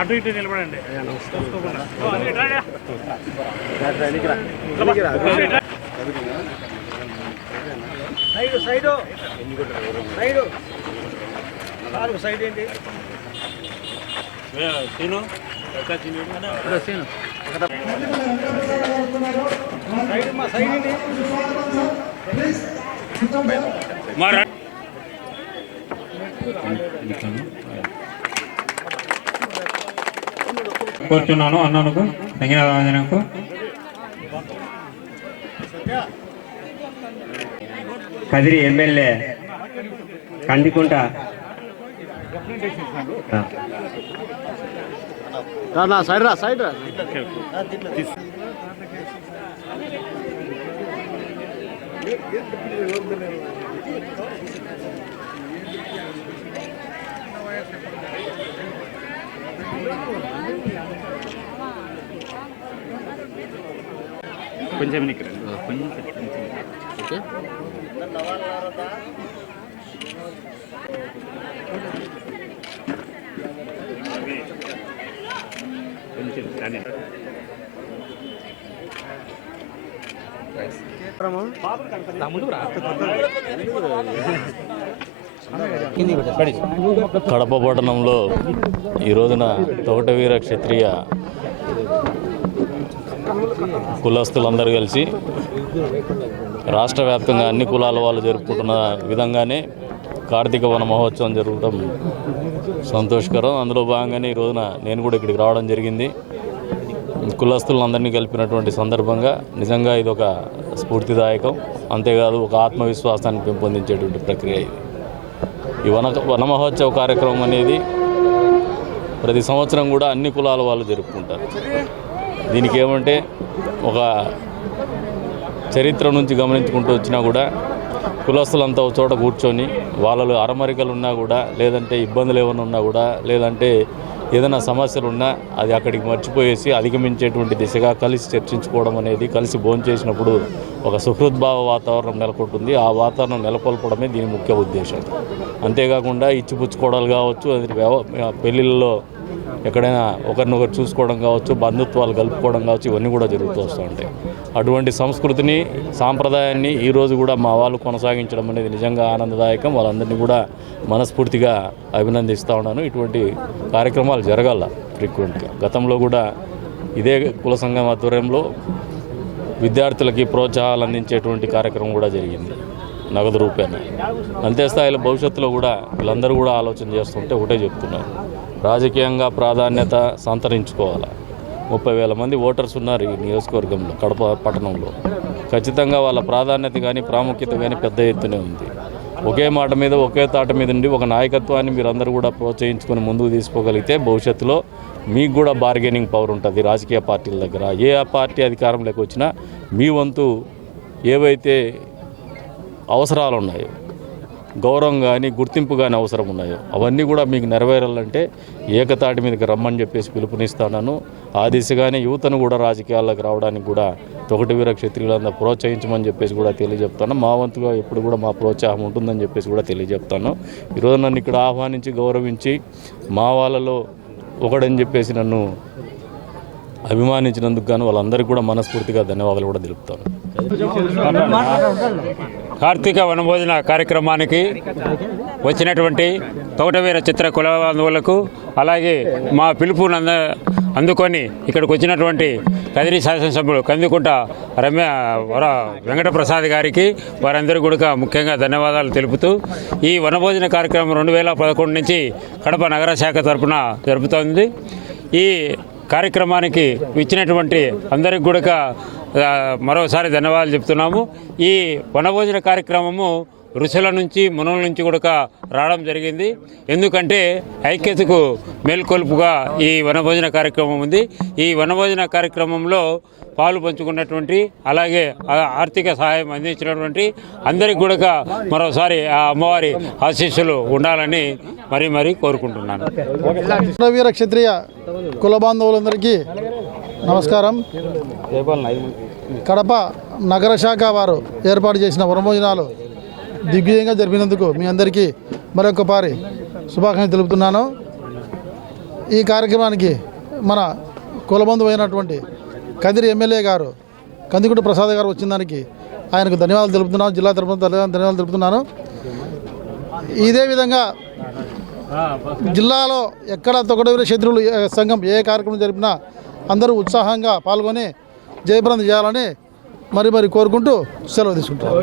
అటు ఇటు నిలబడండి. సైడ్ ఏంటి సీను కోరుతున్నాను అన్నకు ధన్యవాదాలకు. కదిరి ఎమ్మెల్యే కందికుంట సైడ్ రా సైడ్ రా. కొంచెం కొంచెం ఓకే. కడప పట్టణంలో ఈ రోజున తోటవీర క్షత్రియ కులస్తులందరూ కలిసి రాష్ట్ర వ్యాప్తంగా అన్ని కులాల వాళ్ళు జరుపుకుంటున్న విధంగానే కార్తీక వన మహోత్సవం జరగడం సంతోషకరం. అందులో భాగంగానే ఈ రోజున నేను కూడా ఇక్కడికి రావడం జరిగింది. కులస్తులందరినీ కలిపినటువంటి సందర్భంగా నిజంగా ఇది ఒక స్ఫూర్తిదాయకం. అంతేకాదు ఒక ఆత్మవిశ్వాసాన్ని పెంపొందించేటువంటి ప్రక్రియ ఇది. ఈ వన మహోత్సవ కార్యక్రమం అనేది ప్రతి సంవత్సరం కూడా అన్ని కులాల వాళ్ళు జరుపుకుంటారు. దీనికి ఏమంటే ఒక చరిత్ర నుంచి గమనించుకుంటూ వచ్చినా కూడా కులస్తులంతా ఒక చోట కూర్చొని వాళ్ళలో అరమరికలు ఉన్నా కూడా, లేదంటే ఇబ్బందులు ఏమైనా ఉన్నా కూడా, లేదంటే ఏదైనా సమస్యలు ఉన్నా అది అక్కడికి మర్చిపోయేసి అధిగమించేటువంటి దిశగా కలిసి చర్చించుకోవడం అనేది, కలిసి భోంచేసినప్పుడు ఒక సుహృద్భావ వాతావరణం నెలకొంటుంది. ఆ వాతావరణం నెలకొల్పడమే దీని ముఖ్య ఉద్దేశం. అంతేకాకుండా ఇచ్చిపుచ్చుకోవడాలు కావచ్చు, అది పెళ్ళిళ్ళలో ఎక్కడైనా ఒకరినొకరు చూసుకోవడం కావచ్చు, బంధుత్వాలు కలుపుకోవడం కావచ్చు, ఇవన్నీ కూడా జరుగుతూ వస్తూ ఉంటాయి. అటువంటి సంస్కృతిని, సాంప్రదాయాన్ని ఈరోజు కూడా మా వాళ్ళు కొనసాగించడం అనేది నిజంగా ఆనందదాయకం. వాళ్ళందరినీ కూడా మనస్ఫూర్తిగా అభినందిస్తూ ఉన్నాను. ఇటువంటి కార్యక్రమాలు జరగాల ఫ్రీక్వెంట్గా. గతంలో కూడా ఇదే కుల సంఘం ఆధ్వర్యంలో విద్యార్థులకి ప్రోత్సాహాలు అందించేటువంటి కార్యక్రమం కూడా జరిగింది నగదు రూపాయన. అంతే స్థాయిలో భవిష్యత్తులో కూడా వీళ్ళందరూ కూడా ఆలోచన చేస్తుంటే ఒకటే చెప్తున్నారు, రాజకీయంగా ప్రాధాన్యత సంతరించుకోవాలి. 30,000 మంది ఓటర్స్ ఉన్నారు ఈ నియోజకవర్గంలో, కడప పట్టణంలో. ఖచ్చితంగా వాళ్ళ ప్రాధాన్యత కానీ ప్రాముఖ్యత కానీ పెద్ద ఎత్తునే ఉంది. ఒకే మాట మీద, ఒకే తాట మీద ఉండి ఒక నాయకత్వాన్ని మీరందరూ కూడా ప్రోత్సహించుకొని ముందుకు తీసుకోగలిగితే భవిష్యత్తులో మీకు కూడా బార్గెనింగ్ పవర్ ఉంటుంది రాజకీయ పార్టీల దగ్గర. ఏ పార్టీ అధికారంలోకి వచ్చినా మీ వంతు ఏవైతే అవసరాలు ఉన్నాయో, గౌరవం కానీ గుర్తింపు కానీ అవసరం ఉన్నాయో అవన్నీ కూడా మీకు నెరవేరాలంటే ఏకతాటి మీదకి రమ్మని చెప్పేసి పిలుపునిస్తాను. ఆ దిశగానే యువతను కూడా రాజకీయాల్లోకి రావడానికి కూడా తొగటివీర క్షత్రియులందరూ ప్రోత్సహించమని చెప్పేసి కూడా తెలియజెప్తాను. మా వంతుగా ఎప్పుడు కూడా మా ప్రోత్సాహం ఉంటుందని చెప్పేసి కూడా తెలియజెప్తాను. ఈరోజు నన్ను ఇక్కడ ఆహ్వానించి గౌరవించి మా వాళ్ళలో ఒకడని చెప్పేసి నన్ను అభిమానించినందుకు గాను వాళ్ళందరికీ కూడా మనస్ఫూర్తిగా ధన్యవాదాలు కూడా తెలుపుతాను. కార్తీక వనభోజన కార్యక్రమానికి వచ్చినటువంటి తోటవీర చిత్ర కుల బంధువులకు, అలాగే మా పిలుపును అందుకొని ఇక్కడికి వచ్చినటువంటి కదిరి శాసనసభ్యులు కందికుంట వెంకటప్రసాద్ గారికి వారందరూ కూడా ముఖ్యంగా ధన్యవాదాలు తెలుపుతూ, ఈ వనభోజన కార్యక్రమం 2011 నుంచి కడప నగర శాఖ తరఫున జరుపుతోంది. ఈ కార్యక్రమానికి ఇచ్చినటువంటి అందరికి కూడా మరోసారి ధన్యవాదాలు చెప్తున్నాము. ఈ వనభోజన కార్యక్రమము ఋషుల నుంచి, మునుల నుంచి కూడా రావడం జరిగింది. ఎందుకంటే ఐక్యతకు మేల్కొల్పుగా ఈ వనభోజన కార్యక్రమం ఉంది. ఈ వనభోజన కార్యక్రమంలో పాలు పంచుకున్నటువంటి, అలాగే ఆర్థిక సహాయం అందించినటువంటి అందరికి కూడా మరోసారి ఆ అమ్మవారి ఆశీస్సులు ఉండాలని మరీ కోరుకుంటున్నాను. వీర క్షత్రియ కుల బాంధవులందరికీ నమస్కారం. కడప నగర శాఖ వారు ఏర్పాటు చేసిన వనభోజనాలు దిగ్విజయంగా జరిపినందుకు మీ అందరికీ మరొకసారి శుభాకాంక్షలు తెలుపుతున్నాను. ఈ కార్యక్రమానికి మన కులబంధు అయినటువంటి కదిరి ఎమ్మెల్యే గారు కందికుంట ప్రసాద్ గారు వచ్చిన దానికి ఆయనకు ధన్యవాదాలు తెలుపుతున్నాను. జిల్లా తరఫున ధన్యవాదాలు తెలుపుతున్నాను. ఇదే విధంగా జిల్లాలో ఎక్కడ తొగడవీర శత్రువులు సంఘం ఏ కార్యక్రమం జరిపినా అందరూ ఉత్సాహంగా పాల్గొని జయప్రదం చేయాలని మరి కోరుకుంటూ సెలవు తీసుకుంటారు.